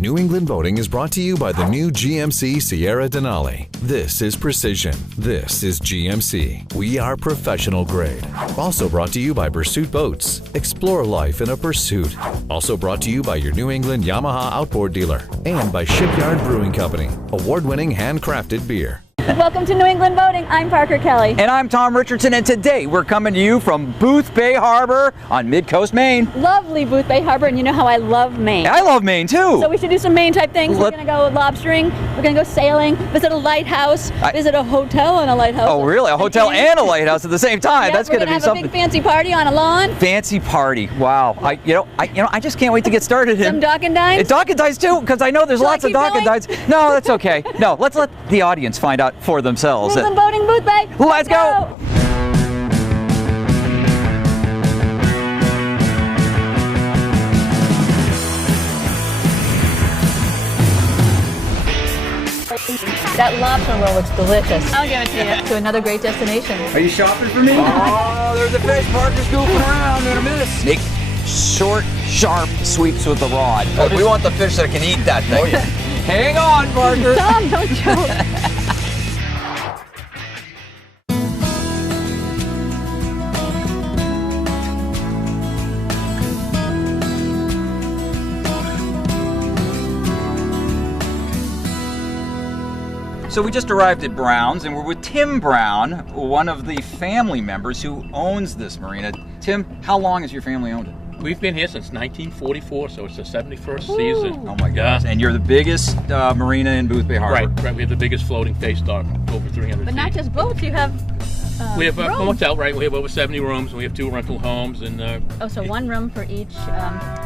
New England Boating is brought to you by the new GMC Sierra Denali. This is precision. This is GMC. We are professional grade. Also brought to you by Pursuit Boats. Explore life in a Pursuit. Also brought to you by your New England Yamaha outboard dealer. And by Shipyard Brewing Company. Award-winning handcrafted beer. Welcome to New England Boating. I'm Parker Kelly. And I'm Tom Richardson, and today we're coming to you from Boothbay Harbor on Mid-Coast Maine. Lovely Boothbay Harbor, and you know how I love Maine. I love Maine too. So we should do some Maine type things. We're going to go lobstering, we're going to go sailing, visit a lighthouse, visit a hotel and a lighthouse. Oh really? A hotel and a lighthouse at the same time? Yep, that's going to be something. We're going to have a big fancy party on a lawn. Fancy party. Wow. I just can't wait to get started. Some dock and dines? Dock and dines too, because I know there's lots of dock and dines. No, that's okay. No, let's let the audience find out for themselves. New England Boating Boothbay. Let's go. That lobster roll looks delicious. I'll give it to you. To another great destination. Are you shopping for me? Oh, there's a fish. Parker's goofing around in a miss. Make short, sharp sweeps with the rod. Oh, we want the fish that can eat that thing. Oh, yeah. Hang on, Parker. Tom, don't joke. So we just arrived at Brown's, and we're with Tim Brown, one of the family members who owns this marina. Tim, how long has your family owned it? We've been here since 1944, so it's the 71st season. Oh my gosh. And you're the biggest marina in Boothbay Harbor. Right. We have the biggest floating face dock, over 300 But feet. not just boats, you have we have a rooms. hotel, right? We have over 70 rooms, and we have 2 rental homes. And oh, so one room for each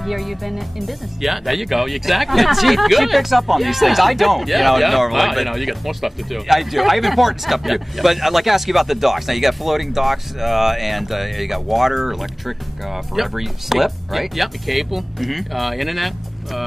year you've been in business. yeah, there you go. Exactly. She Good. picks up on these things. I don't, normally. Wow, but you got more stuff to do. I do. I have important stuff to do. But I'd like to ask you about the docks. Now, you got floating docks, and you got water, electric for every slip, right? Yep, a cable, internet,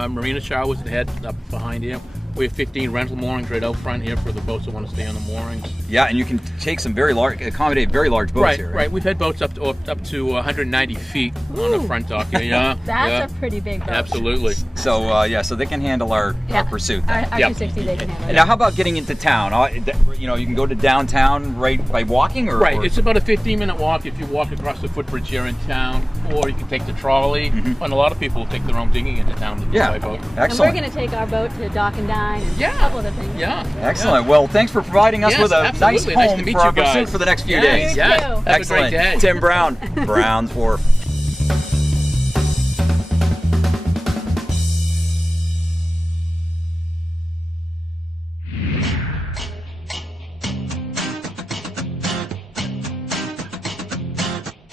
marina showers that head up behind here. We have 15 rental moorings right out front here for the boats that want to stay on the moorings. Yeah, and you can take some accommodate very large boats here. Right. We've had boats up to 190 feet on the front dock here. Yeah, That's a pretty big boat. Absolutely. So so they can handle our Pursuit. Our 260 they can handle. Now, how about getting into town? You can go to downtown right by walking, or it's about a 15-minute walk if you walk across the footbridge here in town, or you can take the trolley. And a lot of people take their own dinghy into town to by boat. Excellent. And we're going to take our boat to dock and dine. And a couple other things. Yeah. Excellent. Well, thanks for providing us with a nice home for our Pursuit for the next few days. Yes. Have a Excellent. great day. Tim Brown, Brown's Wharf.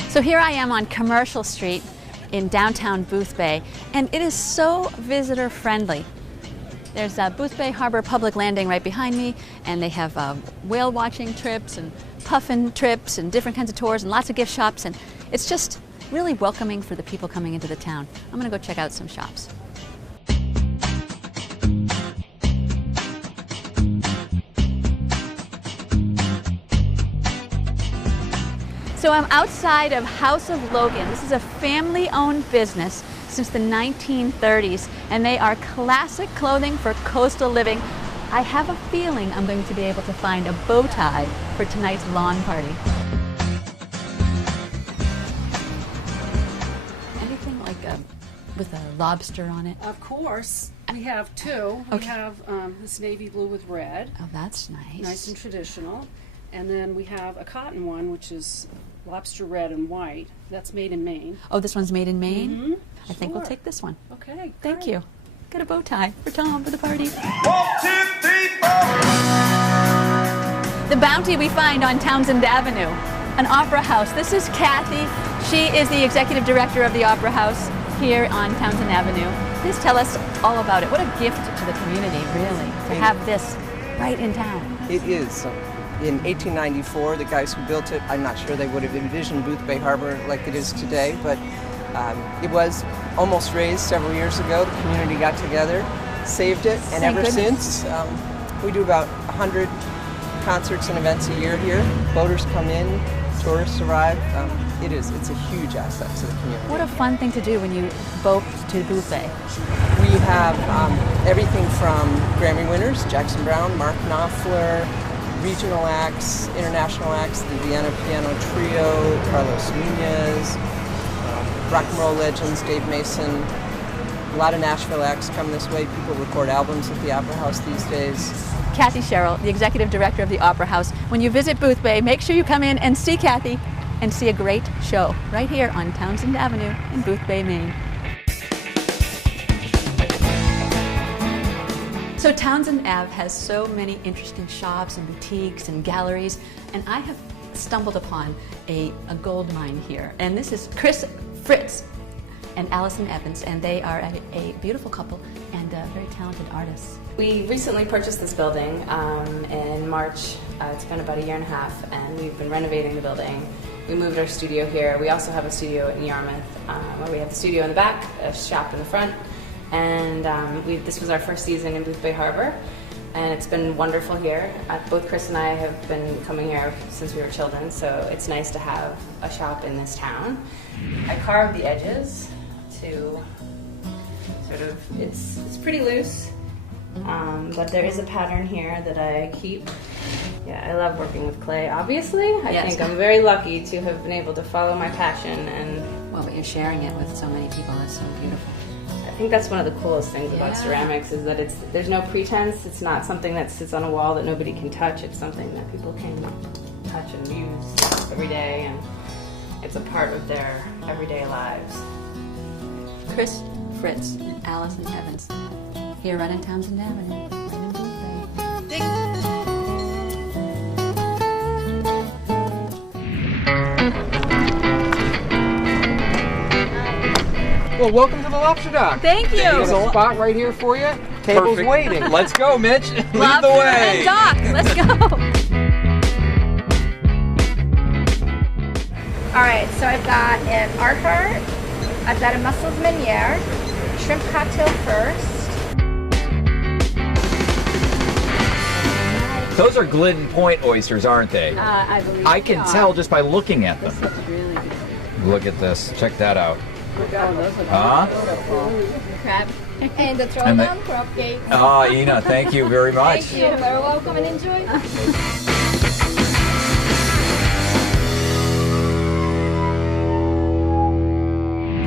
So here I am on Commercial Street in downtown Boothbay, and it is so visitor friendly. There's a Boothbay Harbor Public Landing right behind me, and they have whale watching trips and puffin trips and different kinds of tours and lots of gift shops, and it's just really welcoming for the people coming into the town. I'm going to go check out some shops. So I'm outside of House of Logan. This is a family-owned business since the 1930s, and they are classic clothing for coastal living. I have a feeling I'm going to be able to find a bow tie for tonight's lawn party. Anything like with a lobster on it? Of course. We have 2. We have this navy blue with red. Oh, that's nice. Nice and traditional. And then we have a cotton one, which is lobster red and white. That's made in Maine. Oh, this one's made in Maine? Mm-hmm. I think we'll take this one. Okay. Thank you. Got a bow tie for Tom for the party. 1, 2, 3, 4. The bounty we find on Townsend Avenue, an opera house. This is Kathy. She is the executive director of the opera house here on Townsend Avenue. Please tell us all about it. What a gift to the community, really, to have this right in town. It is. In 1894, the guys who built it, I'm not sure they would have envisioned Boothbay Harbor like it is today, but it was almost raised several years ago. The community got together, saved it, and ever since, we do about 100 concerts and events a year here. Boaters come in, tourists arrive. It's a huge asset to the community. What a fun thing to do when you boat to Boothbay. We have everything from Grammy winners, Jackson Browne, Mark Knopfler, regional acts, international acts, the Vienna Piano Trio, Carlos Nunez, rock and roll legends, Dave Mason. A lot of Nashville acts come this way. People record albums at the Opera House these days. Kathy Sherrill, the executive director of the Opera House. When you visit Boothbay, make sure you come in and see Kathy and see a great show right here on Townsend Avenue in Boothbay, Maine. So Townsend Ave has so many interesting shops and boutiques and galleries, and I have stumbled upon a gold mine here. And this is KRIS, FRITZ, and ALISON Evans, and they are a beautiful couple and very talented artists. We recently purchased this building in March. It's been about a year and a half, and we've been renovating the building. We moved our studio here. We also have a studio in Yarmouth, where we have the studio in the back, a shop in the front, and this was our first season in Boothbay Harbor, and it's been wonderful here. Both KRIS and I have been coming here since we were children, so it's nice to have a shop in this town. I carved the edges to sort of, it's pretty loose, but there is a pattern here that I keep. Yeah, I love working with clay, obviously. I think I'm very lucky to have been able to follow my passion, and well, but you're sharing it with so many people. That's so beautiful. I think that's one of the coolest things about ceramics is that there's no pretense. It's not something that sits on a wall that nobody can touch. It's something that people can touch and use every day, and it's a part of their everyday lives. KRIS, FRITZ, and ALISON Evans here right on Townsend Avenue, right in Boothbay. Ding. Well, welcome to the Lobster Dock. Thank you. There's a spot right here for you. Table's waiting. Let's go, Mitch. Lead the way. And Dock. Let's go. All right, so I've got an art heart, I've got a mussels meuniere, shrimp cocktail first. Those are Glidden Point oysters, aren't they? I believe I can tell just by looking at them. This is really good. Look at this. Check that out. Crab. And the throwdown crab cake. Ah, Ina, thank you very much. Thank you, very welcome and enjoy.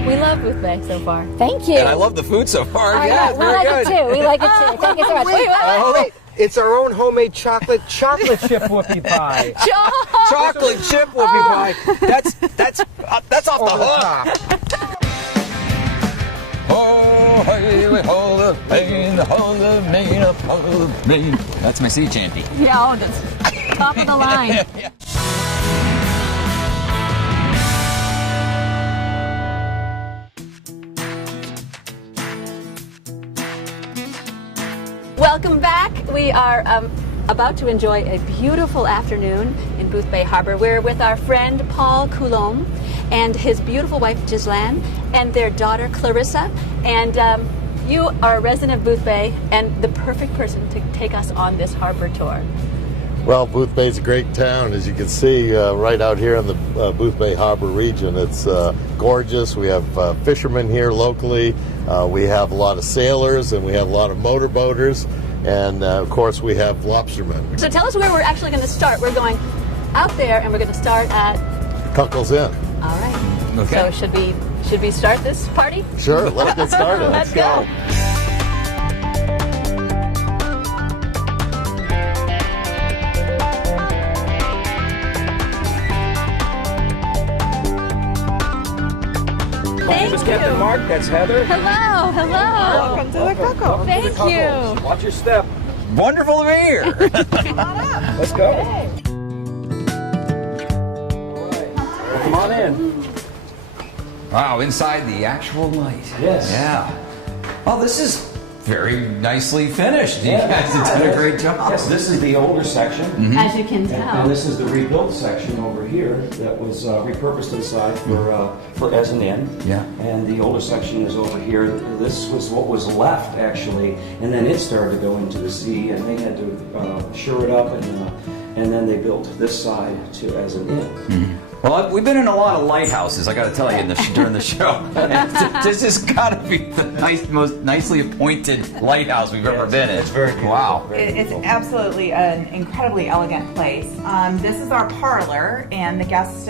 We love Boothbay so far. Thank you. And I love the food so far. Yeah, we very like good. it too. We like it too. Thank you so much. Wait. It's our own homemade chocolate chip whoopie pie. Chocolate chip whoopie pie. That's off the hook. Oh, hey, hold the Maine, hold the Maine, hold the Maine. That's my sea chanty. Yeah, that's top of the line. Welcome back. We are about to enjoy a beautiful afternoon in Boothbay Harbor. We're with our friend Paul COULOMBE and his beautiful wife Ghislaine and their daughter Clarissa. And you are a resident of Boothbay and the perfect person to take us on this harbor tour. Well, Boothbay is a great town, as you can see right out here in the Boothbay Harbor region. It's gorgeous. We have fishermen here locally. We have a lot of sailors, and we have a lot of motorboaters, and of course we have lobstermen. So tell us where we're actually going to start. We're going out there, and we're going to start at Kunkle's Inn. All right. Okay. So should we start this party? Sure. Let's get started. Let's go. This is Captain Mark. That's Heather. Hello. Welcome to the Cuckoo. Thank you. Watch your step. Wonderful to be here. Let's go. All right. Well, come on in. Wow, inside the actual light. Yes. Yeah. Well, this is very nicely finished. You guys have done a great job. Yes, this is the older section. As you can tell. And this is the rebuilt section over here that was repurposed inside for as an inn. Yeah. And the older section is over here. This was what was left actually, and then it started to go into the sea, and they had to shore it up, and then they built this side as an inn. Mm-hmm. Well, we've been in a lot of lighthouses, I got to tell you, during the show. This has got to be the most nicely appointed lighthouse we've ever been in. It's very beautiful. Wow. It's absolutely an incredibly elegant place. This is our parlor, and the guests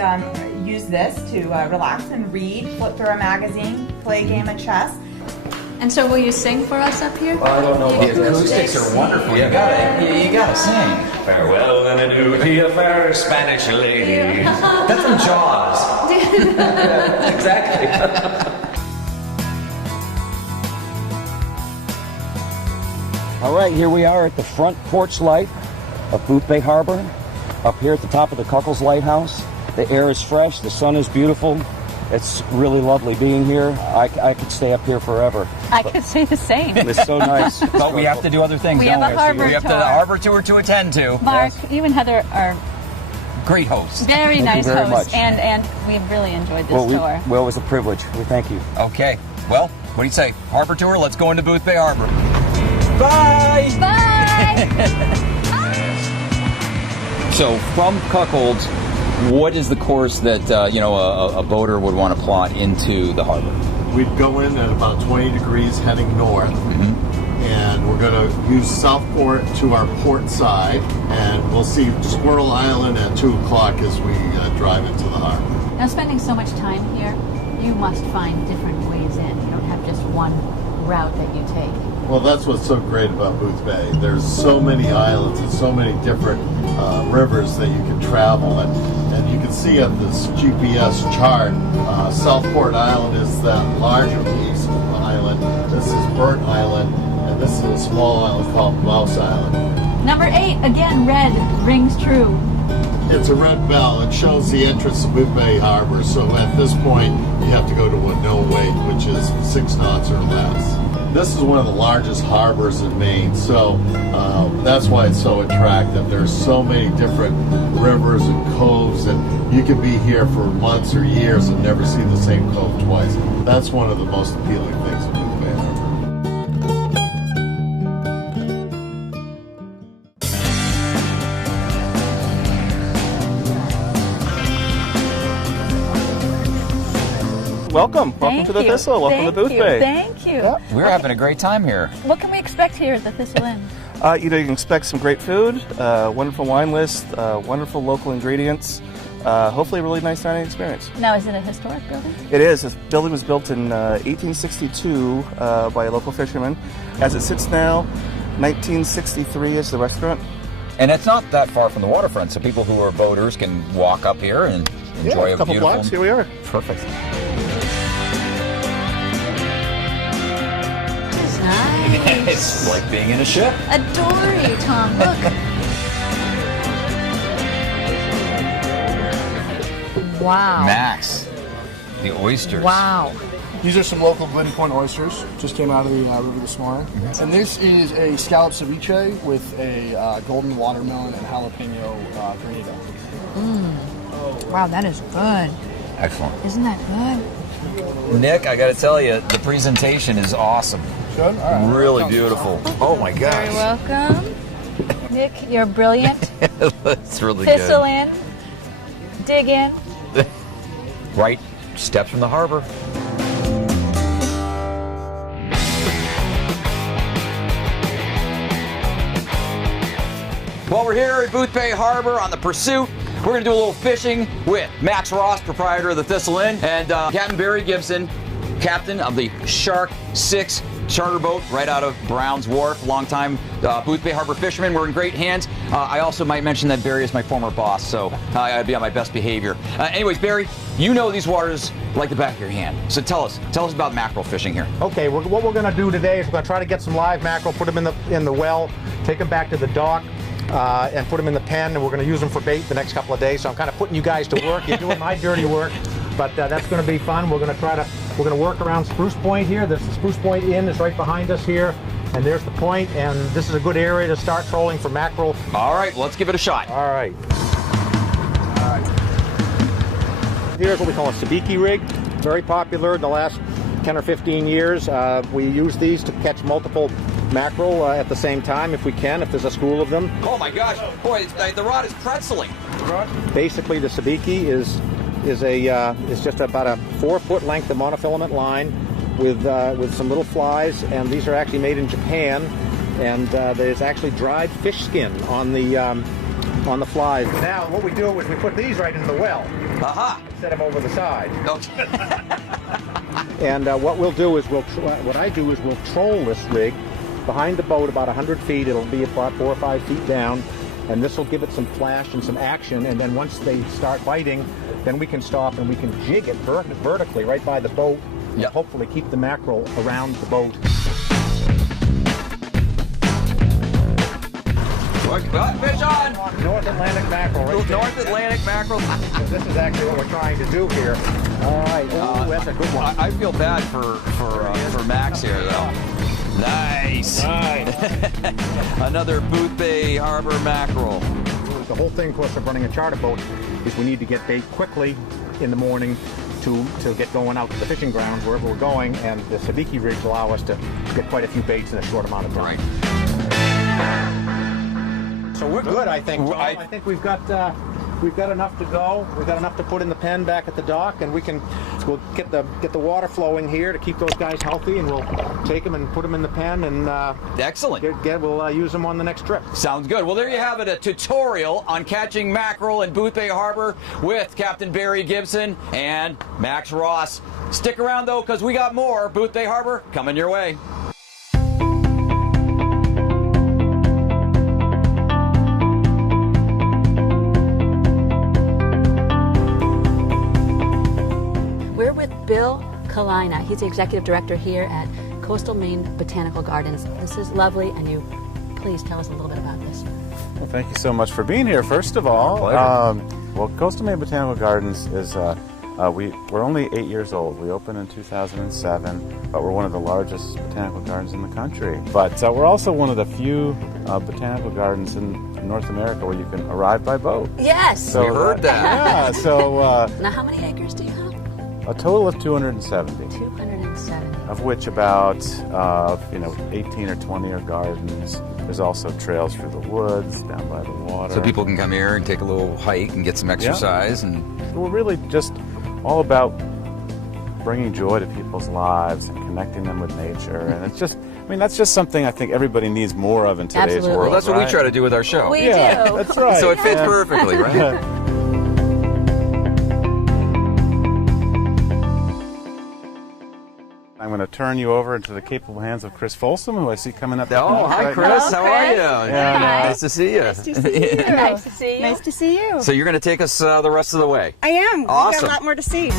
use this to relax and read, flip through a magazine, play a game of chess. And so will you sing for us up here? I don't know. The acoustics are wonderful. You gotta sing. Farewell and adieu, dear fair Spanish lady. That's from Jaws. Exactly. All right, here we are at the front porch light of Boothbay Harbor. Up here at the top of the Cuckles Lighthouse. The air is fresh, the sun is beautiful. It's really lovely being here. I could stay up here forever. I could say the same. It's so nice. But we have to do other things, We have a harbor We have tour. the harbor tour to attend to. Mark, you and Heather are great hosts. very nice Thank you very hosts, much. and we've really enjoyed this tour. Well, it was a privilege. We thank you. Okay. Well, what do you say? Harbor tour, let's go into Boothbay Harbor. Bye! Bye! So, from Cuckolds, what is the course that a boater would want to plot into the harbor? We'd go in at about 20 degrees heading north, and we're going to use Southport to our port side, and we'll see Squirrel Island at 2 o'clock as we drive into the harbor. Now, spending so much time here, you must find different ways in. You don't have just one route that you take. Well, that's what's so great about Boothbay. There's so many islands and so many different rivers that you can travel, and you can see on this GPS chart, Southport Island is that larger piece of island. This is Burnt Island, and this is a small island called Mouse Island. Number 8, again, red, rings true. It's a red bell. It shows the entrance to Boothbay Harbor, so at this point, you have to go to a no wait, which is 6 knots or less. This is one of the largest harbors in Maine, so that's why it's so attractive. There's so many different rivers and coves, and you can be here for months or years and never see the same cove twice. That's one of the most appealing things of Boothbay Harbor. Welcome to the Thistle. Welcome to Boothbay. Thank you. Yeah. We're having a great time here. What can we expect here at the Thistle Inn? You can expect some great food, wonderful wine list, wonderful local ingredients, hopefully a really nice dining experience. Now, is it a historic building? It is. This building was built in 1862 by a local fisherman. As it sits now, 1963 is the restaurant. And it's not that far from the waterfront, so people who are boaters can walk up here and enjoy a couple beautiful... blocks. Here we are. Perfect. Nice. It's like being in a ship. A dory, Tom. Look. Wow. Max, the oysters. Wow. These are some local Glen Point oysters. Just came out of the river this morning. And this is a scallop ceviche with a golden watermelon and jalapeno granita. Wow, that is good. Excellent. Isn't that good? Nick, I got to tell you, the presentation is awesome. Good? All right. Really beautiful. Oh my gosh. Very welcome. Nick, you're brilliant. That's really Thistle good. in. Dig in. Right steps from the harbor. Well, we're here at Boothbay Harbor on the Pursuit. We're going to do a little fishing with Max Ross, proprietor of the Thistle Inn, and Captain Barry Gibson, captain of the Shark 6 charter boat right out of Browns Wharf, longtime Boothbay Harbor fisherman. We're in great hands. I also might mention that Barry is my former boss, so I gotta be on my best behavior. Anyways, Barry, you know these waters like the back of your hand. So tell us about mackerel fishing here. Okay, what we're going to do today is we're going to try to get some live mackerel, put them in the well, take them back to the dock, and put them in the pen, and we're going to use them for bait the next couple of days. So I'm kind of putting you guys to work. You're doing my dirty work, but that's going to be fun. We're going to work around Spruce Point here. This Spruce Point Inn is right behind us here, and there's the point, and this is a good area to start trolling for mackerel. All right, let's give it a shot. All right. Here's what we call a sabiki rig. Very popular in the last 10 or 15 years. We use these to catch multiple mackerel at the same time if we can, if there's a school of them. Oh my gosh, boy, the rod is pretzeling. Basically, the sabiki is is just about a 4-foot length of monofilament line with some little flies, and these are actually made in Japan, and there's actually dried fish skin on the flies. Now what we do is we put these right into the well. Aha! Set them over the side. Okay. And what we'll do is we'll troll this rig behind the boat about 100 feet. It'll be about 4 or 5 feet down, and this will give it some flash and some action, and then once they start biting, then we can stop and we can jig it vertically right by the boat, and hopefully keep the mackerel around the boat. Fish on! North Atlantic mackerel right there. North Atlantic mackerel. This is actually what we're trying to do here. All right, that's a good one. I feel bad for Max here, though. Nice. Another Boothbay Harbor mackerel. The whole thing, of course, of running a charter boat is we need to get bait quickly in the morning to get going out to the fishing grounds wherever we're going, and the sabiki rigs allow us to get quite a few baits in a short amount of time. So we're good, I think. I think we've got enough to go. We've got enough to put in the pen back at the dock, and we'll get the water flowing here to keep those guys healthy, and we'll take them and put them in the pen, and excellent. We'll use them on the next trip. Sounds good. Well, there you have it, a tutorial on catching mackerel in Boothbay Harbor with Captain Barry Gibson and Max Ross. Stick around though, because we got more Boothbay Harbor coming your way. We're with Bill CULLINA. He's the executive director here at Coastal Maine Botanical Gardens. This is lovely, and you please tell us a little bit about this. Well, thank you so much for being here, first of all. Well, Coastal Maine Botanical Gardens is, we're only 8 years old. We opened in 2007, but we're one of the largest botanical gardens in the country. But we're also one of the few botanical gardens in North America where you can arrive by boat. Yes! So, we heard that. Yeah, so... now, how many acres do you have? A total of 270. 270. Of which about 18 or 20 are gardens. There's also trails through the woods, down by the water. So people can come here and take a little hike and get some exercise. Yeah. And we're really just all about bringing joy to people's lives and connecting them with nature. And it's just, that's just something I think everybody needs more of in today's world. Well, that's what we try to do with our show. We do. That's right. So it fits perfectly, right? I'm going to turn you over into the capable hands of KRIS FOLSOM, who I see coming up. Oh, hi, KRIS. How are you? Yeah, nice to see you. Nice to see you. Nice to see you. Nice to see you. So you're going to take us the rest of the way? I am. Awesome. We've got a lot more to see.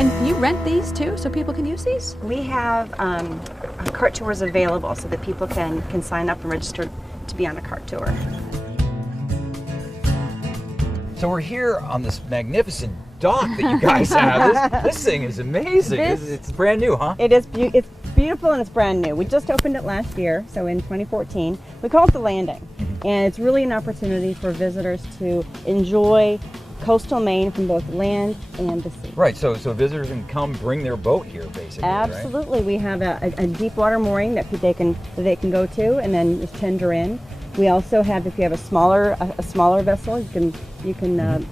And you rent these too, so people can use these? We have cart tours available so that people can sign up and register to be on a cart tour. So we're here on this magnificent dock that you guys have. This thing is amazing. It's brand new, huh? It is. It's beautiful and it's brand new. We just opened it last year, so in 2014. We call it the Landing, and it's really an opportunity for visitors to enjoy coastal Maine from both land and the sea. Right. So visitors can come bring their boat here, basically. Absolutely. Right? We have a deep water mooring that they can go to, and then just tender in. We also have, if you have a smaller vessel, you can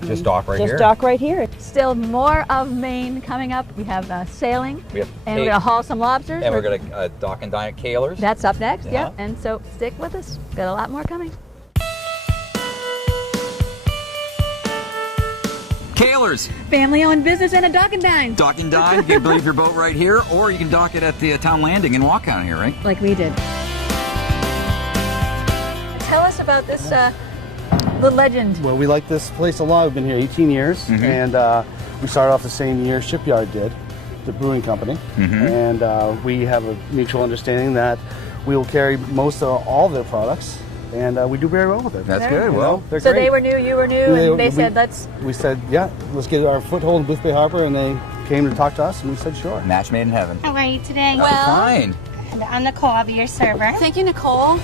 just dock right here. Just dock right here. Still more of Maine coming up. We have sailing, we're going to haul some lobsters. And we're going to dock and dine at Kaler's. That's up next, yeah. And so stick with us. Got a lot more coming. Kaler's. Family-owned business and a dock and dine. Dock and dine. You can leave your boat right here, or you can dock it at the town landing and walk out here, right? Like we did. Tell us about this, the legend. Well, we like this place a lot. We've been here 18 years, and we started off the same year Shipyard did, the brewing company, and we have a mutual understanding that we will carry most of all their products, and we do very well with it. That's good. Well, they're so great. They were new, you were new, and they said, let's... We said, yeah, let's get our foothold in Boothbay Harbor, and they came to talk to us, and we said, sure. Match made in heaven. How are you today? Well, fine. I'm Nicole. I'll be your server. Thank you, Nicole.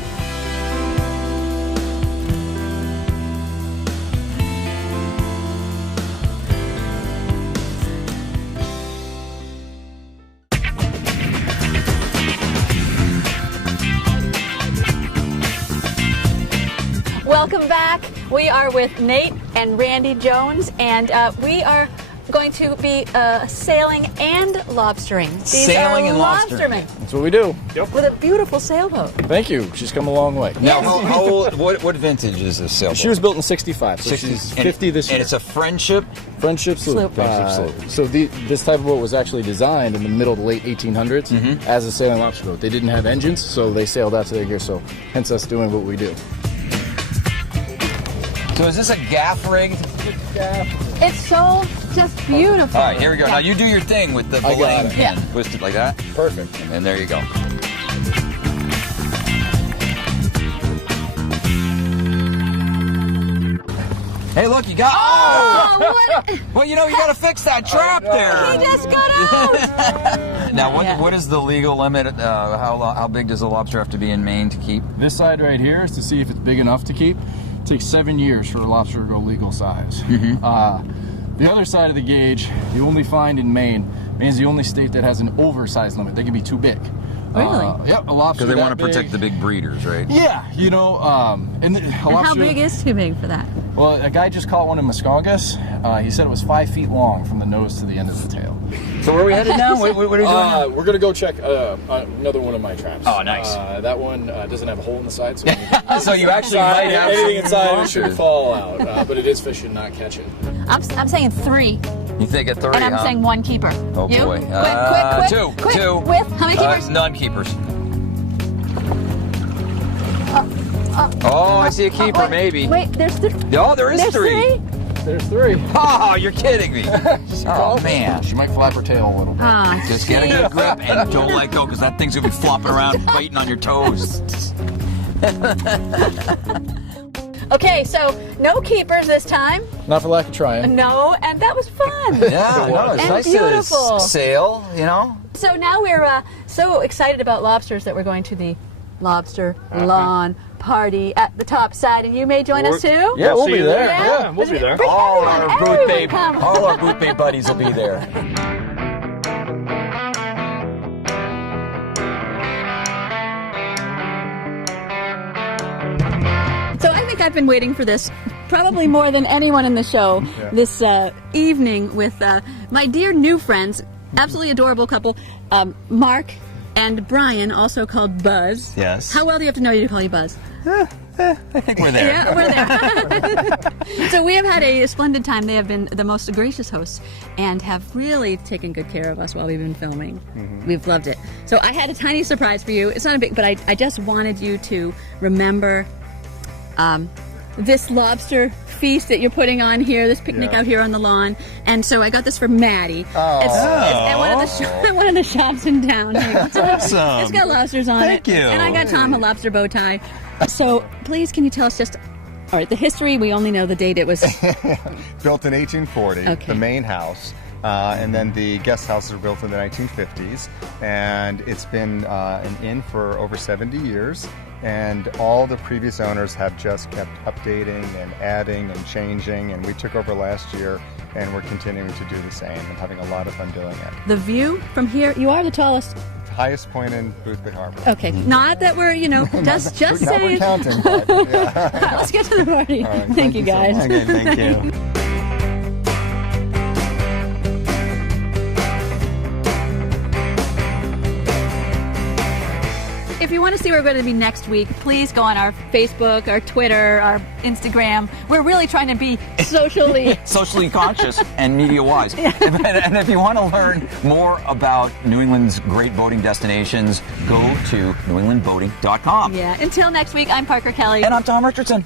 back. We are with Nate and Randy Jones, and we are going to be sailing and lobstering. These Sailing are and lobstering. lobstermen That's what we do. with a beautiful sailboat. Thank you. She's come a long way. Now, how old? What vintage is this sailboat? She was built in '65, so she's 50 this year. And it's a Friendship sloop. So this type of boat was actually designed in the middle of the late 1800s as a sailing lobster boat. They didn't have engines, so they sailed out to their gear. So hence us doing what we do. So is this a gaff rig? It's so just beautiful. All right, here we go. Now you do your thing with the belaying pin. Yeah. Twist it like that. Perfect. And there you go. Hey, look, you got. Oh, what? Well, you know, you got to fix that trap there. He just got out. Now, what is the legal limit? How big does a lobster have to be in Maine to keep? This side right here is to see if it's big enough to keep. It takes 7 years for a lobster to go legal size. The other side of the gauge, you only find in Maine. Maine's the only state that has an oversized limit. They can be too big. Really? Yep, a lobster. Because they want to protect the big breeders, right? Yeah, you know, And how big is too big for that? Well, a guy just caught one in Muskogee. He said it was 5 feet long from the nose to the end of the tail. So where are we headed now? What are you doing now? We're going to go check another one of my traps. Oh, nice. That one doesn't have a hole in the side, so, so you actually might have anything inside monsters. should fall out. But it is fishing, not catching. I'm saying 3. You think at 3, And I'm saying 1 keeper. Oh, you? boy. Quick. Two. With how many keepers? None keepers. I see a keeper, wait, maybe. Wait, there's 3. Oh, there is 3. There's 3. Oh, you're kidding me. Oh, man. She might flap her tail a little bit. Just get a good grip and don't let go, because that thing's going to be flopping around, biting on your toes. Okay, so no keepers this time. Not for lack of trying. No, and that was fun. Yeah, no, it's and nice beautiful. to sail, you know. So now we're so excited about lobsters that we're going to the lobster lawn party at the top side, and you may join us too. Yeah, we'll be there. Yeah, we'll be there. All our Everyone Boothbay buddies will be there. So I think I've been waiting for this probably more than anyone in the show this evening with my dear new friends, absolutely adorable couple, Mark and Brian, also called Buzz. Yes. How well do you have to know you to call you Buzz? I think we're there. Yeah, we're there. So we have had a splendid time. They have been the most gracious hosts and have really taken good care of us while we've been filming. We've loved it. So I had a tiny surprise for you. It's not a big, but I just wanted you to remember this lobster feast that you're putting on here, this picnic out here on the lawn. And so I got this for Maddie. It's at one of the shops in town. It's awesome. It's got lobsters on it. Thank you. And I got Tom a lobster bow tie. So please, can you tell us just, all right, the history, we only know the date it was. Built in 1840, Okay. the main house. And then the guest houses were built in the 1950s. And it's been an inn for over 70 years. And all the previous owners have just kept updating and adding and changing. And we took over last year, and we're continuing to do the same and having a lot of fun doing it. The view from here, you are the tallest. Highest point in Boothbay Harbor. Okay, not that we're, just Not saying. we're counting, but, yeah. All right, let's get to the party. All right, thank you guys. So much. Okay, thank you. If you want to see where we're going to be next week, please go on our Facebook, our Twitter, our Instagram. We're really trying to be socially conscious and media wise. And if you want to learn more about New England's great boating destinations, go to newenglandboating.com. Yeah. Until next week, I'm Parker Kelly. And I'm Tom Richardson.